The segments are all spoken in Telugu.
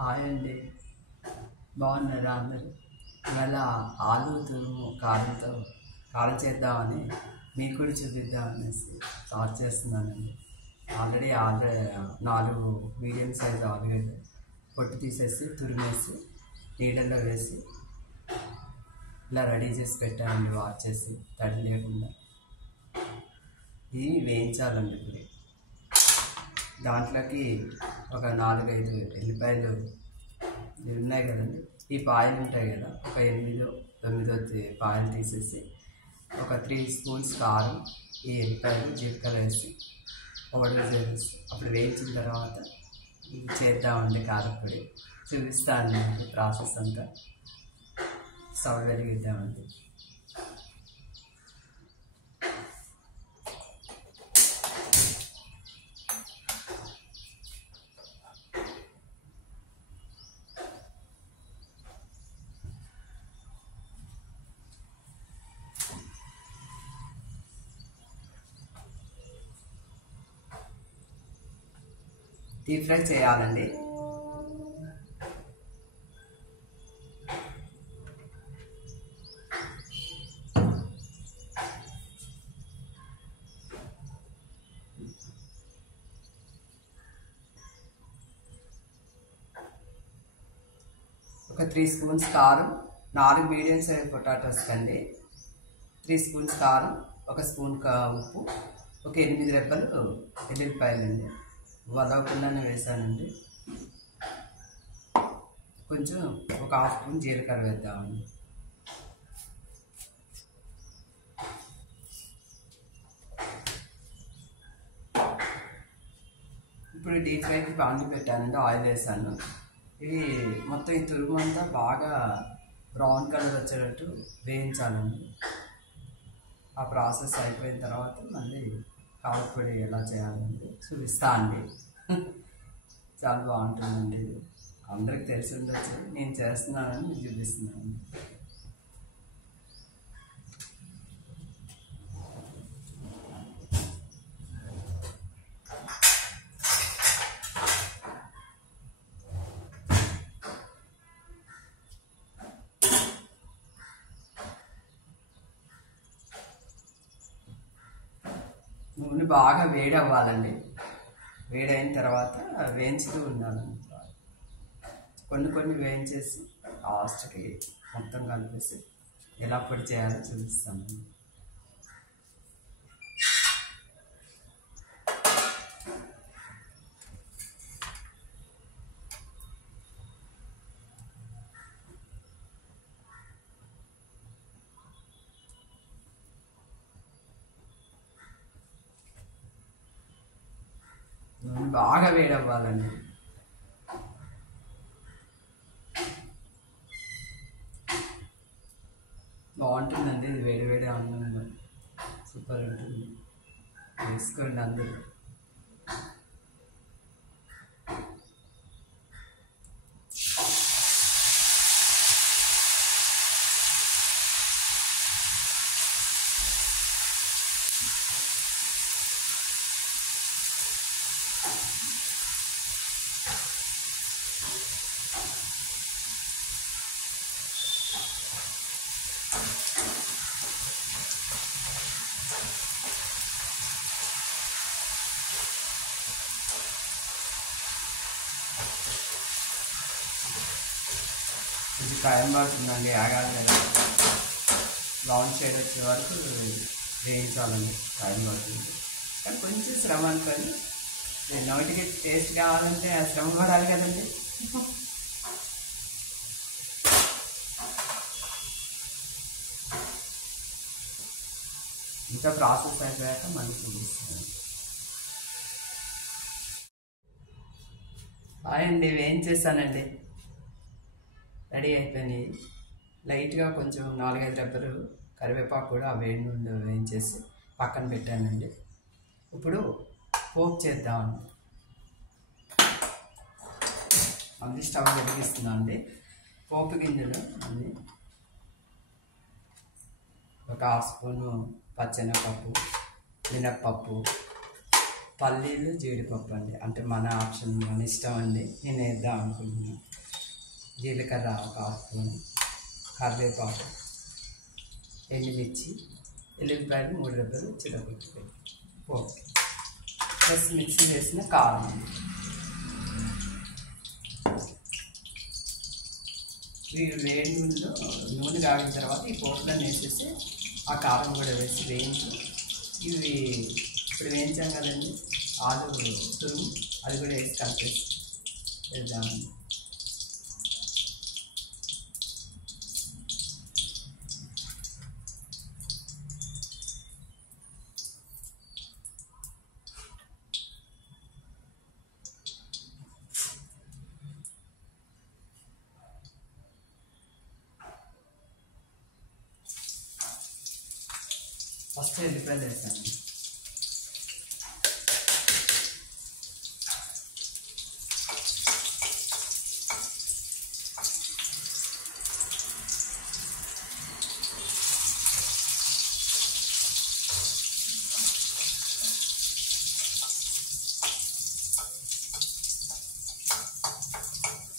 హాయ్ అండి, బాగున్నారా అందరు? ఇవాళ ఆలు తురుము కారం చేద్దామని మీకు కూడా చూపిద్దామనేసి స్టార్ట్ చేస్తున్నానండి. ఆల్రెడీ 4 మీడియం సైజ్ ఆలుగడ్డ పొట్టు తీసేసి తురిమేసి నీళ్ళల్లో వేసి ఇలా రెడీ చేసి పెట్టానండి, వాష్ చేసి తడి లేకుండా. ఇవి వేయించాలండి. ఇప్పుడు దాంట్లోకి ఒక 4-5 ఎల్లిపాయలు ఉన్నాయి కదండి, ఈ పాయలు ఉంటాయి కదా, ఒక 8-9 పాయలు తీసేసి ఒక 3 స్పూన్స్ కారం, ఈ ఎల్లిపాయలు జీలకర్ర వేసి పౌడర్ చేసి అప్పుడు వేయించిన తర్వాత చేద్దామండి. కారపొడి చూపిస్తాను ప్రాసెస్ అంతా. స్టవ్ వెలిగిద్దామండి. డీప్ ఫ్రై చేయాలండి. ఒక 3 స్పూన్స్ కారం, 4 మీడియం సైజ్ పొటాటోస్ కండి 3 స్పూన్స్ కారం, 1 స్పూన్ ఉప్పు, ఒక 8 రెబ్బలు ఎల్లుల్లిపాయలండి వదలకుండానే వేసానండి. కొంచెం ఒక 1/2 స్పూన్ జీలకర్ర వేద్దామండి. ఇప్పుడు డీప్ ఫ్రైకి పాన్ పెట్టానండి, ఆయిల్ వేసాను. ఇవి మొత్తం ఈ తురుము అంతా బాగా బ్రౌన్ కలర్ వచ్చేటట్టు వేయించాలండి. ఆ ప్రాసెస్ అయిపోయిన తర్వాత మళ్ళీ కారపొడి ఎలా చేయాలండి చూపిస్తా అండి. చాలా బాగుంటుందండి. ఇది అందరికి తెలిసి ఉండొచ్చు, నేను చేస్తున్నానని మీకు చూపిస్తున్నాను. నూనె బాగా వేడి అవ్వాలండి. వేడైన తర్వాత వేయించుతూ ఉండాలండి. కొన్ని వేయించేసి లాస్ట్కి మొత్తం కలిపేసి ఎలా పొడి చేయాలో చూపిస్తాను. బాగా వేడవ్వాలండి. బాగుంటుందండి ఇది, వేడి అన్నం సూపర్ ఉంటుంది. వేసుకోండి అందరూ. ఇది టైం పడుతుందండి, ఆగాలి కదా. బ్రౌన్ షేడ్ వచ్చే వరకు వేయించాలండి, టైం పడుతుంది. కానీ కొంచెం శ్రమ అనుకోండి. నోటికి టేస్ట్ కావాలంటే ఆ శ్రమ పడాలి కదండి. ఇంకా ప్రాసెస్ అయిపోయాక మళ్ళీ చూపిస్తాను. అండి వేయించేసానండి, రెడీ అయిపోయినాయి. లైట్గా కొంచెం 4-5 రెబ్బలు కరివేపాకు కూడా ఆ వేడి నుండి వేయించేసి పక్కన పెట్టానండి. ఇప్పుడు పోపు చేద్దామండి. మళ్ళీ స్టవ్ వెలిగిస్తున్నాను అండి. పోపు గింజలు అన్నీ ఒక 1/2 స్పూను పచ్చెనగపప్పు, మినప్పప్పు, పల్లీలు జీడిపప్పు అండి, అంటే మన ఆప్షన్, మన ఇష్టం అండి. నేను వేద్దాం అనుకుంటున్నాను. జీలకర్ర ఒక హాఫ్ స్పూన్, కరివేపాకు, ఎండుమిర్చి, ఎల్లిపాయలు 3 రెబ్బలు చిలకొట్టుకొని ఓకే, ప్లస్ మిక్సీ వేసిన కారం. ఇవి వేడి నూనె కాగిన తర్వాత ఈ పోపులను వేసేసి ఆ కారం కూడా వేసి వేయించి, ఇవి ఇప్పుడు వేయించాం కదండి ఆలు తురుము, అది కూడా వేసి కలిపేసి వేద్దామండి. ఫస్ట్ ఎల్లిపాయలు వేసాను.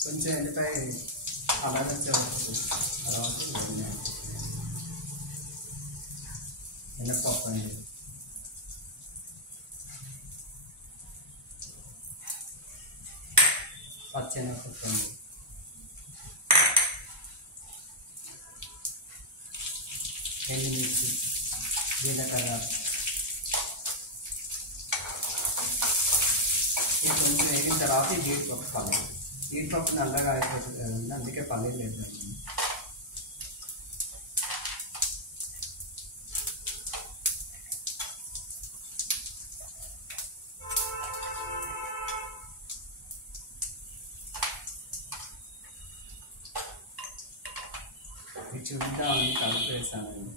కొంచెం ఎల్లిపాయ కలర్ వచ్చేవచ్చు. తర్వాత మినప్పప్పు అండి, పచ్చెనపప్పు అండి, ఎండుమిర్చి, జీలకర్ర. ఇది కొంచెం వేగిన తర్వాత ఈ జీడిపప్పు పల్లీలు. జీడిపప్పు నల్లగా అయిపోతుంది కదండి, అందుకే పల్లీలు వేద్దాం. ఇది చూద్దామని కలిపేసానండి.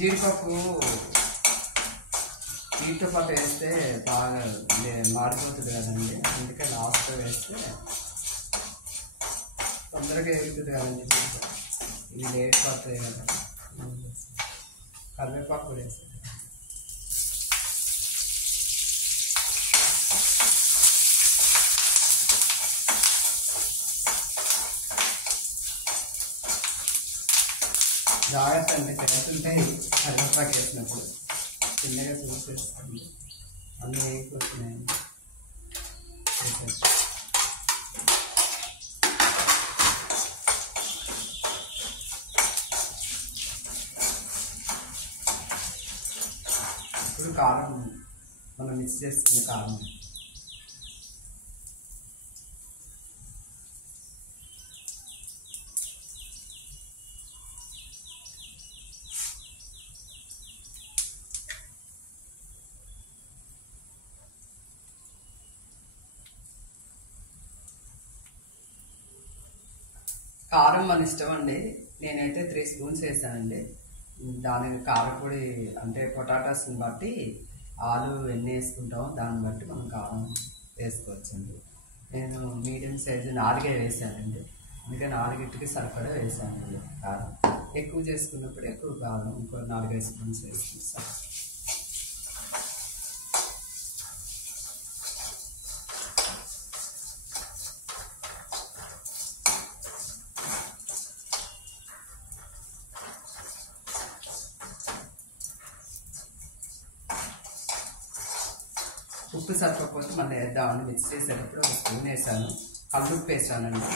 జీడిపప్పు వీటితో పాటు వేస్తే బాగా మాడిపోతుంది కదండి, అందుకే లాస్ట్లో వేస్తే తొందరగా ఎగుతుంది కదండి. ఇవి లేట్ పడుతుంది కదా. కరివేపాకు కూడా వేస్తుంది. జాగ్రత్త అండి, తిరుగుతుంటాయి కరివేపాకు వేసినప్పుడు. చిన్నగా చూసేస్తుంది, అన్నీ వేయిపోతున్నాయి. ఇప్పుడు కారం, మనం మిక్స్ చేసుకున్న కారం. కారం మన ఇష్టం అండి, నేనైతే 3 స్పూన్స్ వేసానండి. దానికి కారపొడి అంటే పొటాటోస్ని బట్టి, ఆలు ఎన్ని వేసుకుంటామో దాన్ని బట్టి మనం కారం వేసుకోవచ్చండి. నేను మీడియం సైజు 4 వేసానండి, అందుకే 4కి సరిపడా వేసానండి కారం. ఎక్కువ చేసుకున్నప్పుడు ఎక్కువ కారం ఇంకో 4-5 స్పూన్స్ వేసుకుంటాను. ఉప్పు సరిపోతే మళ్ళీ వేద్దామని మిక్స్ చేసేటప్పుడు 1 స్పూన్ వేసాను. కల్లుప్పు వేసానండి.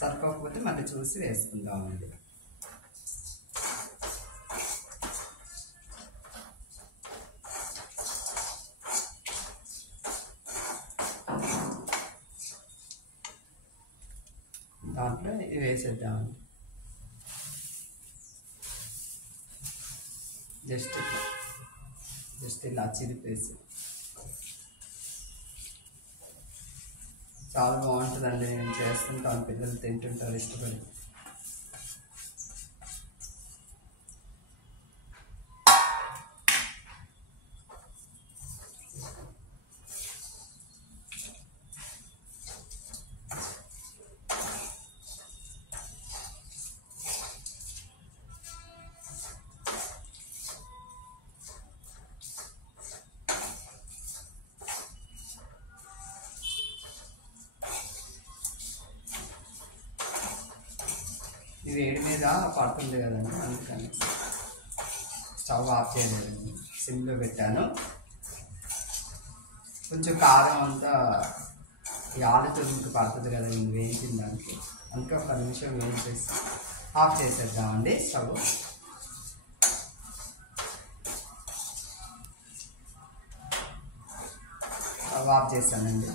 సరిపోకపోతే మళ్ళీ చూసి వేసుకుందామండి. దాంట్లో ఇవి వేసేద్దామండి. జస్ట్ ఇలా చిరిపేసి చాలా బాగుంటుందండి. నేను చేస్తుంటాను, పిల్లలు తింటుంటారు ఇష్టపడి. ఇది వేడి మీద పడుతుంది కదండి, అందుకని స్టవ్ ఆఫ్ చేయలేదండి, సిమ్లో పెట్టాను. కొంచెం కారం అంతా ఈ ఆలు తురుముకు పడుతుంది కదండి వేయించిన దానికి, అందుకే ఒక నిమిషం వేయించేసి ఆఫ్ చేసేద్దామండి స్టవ్. ఆఫ్ చేశానండి.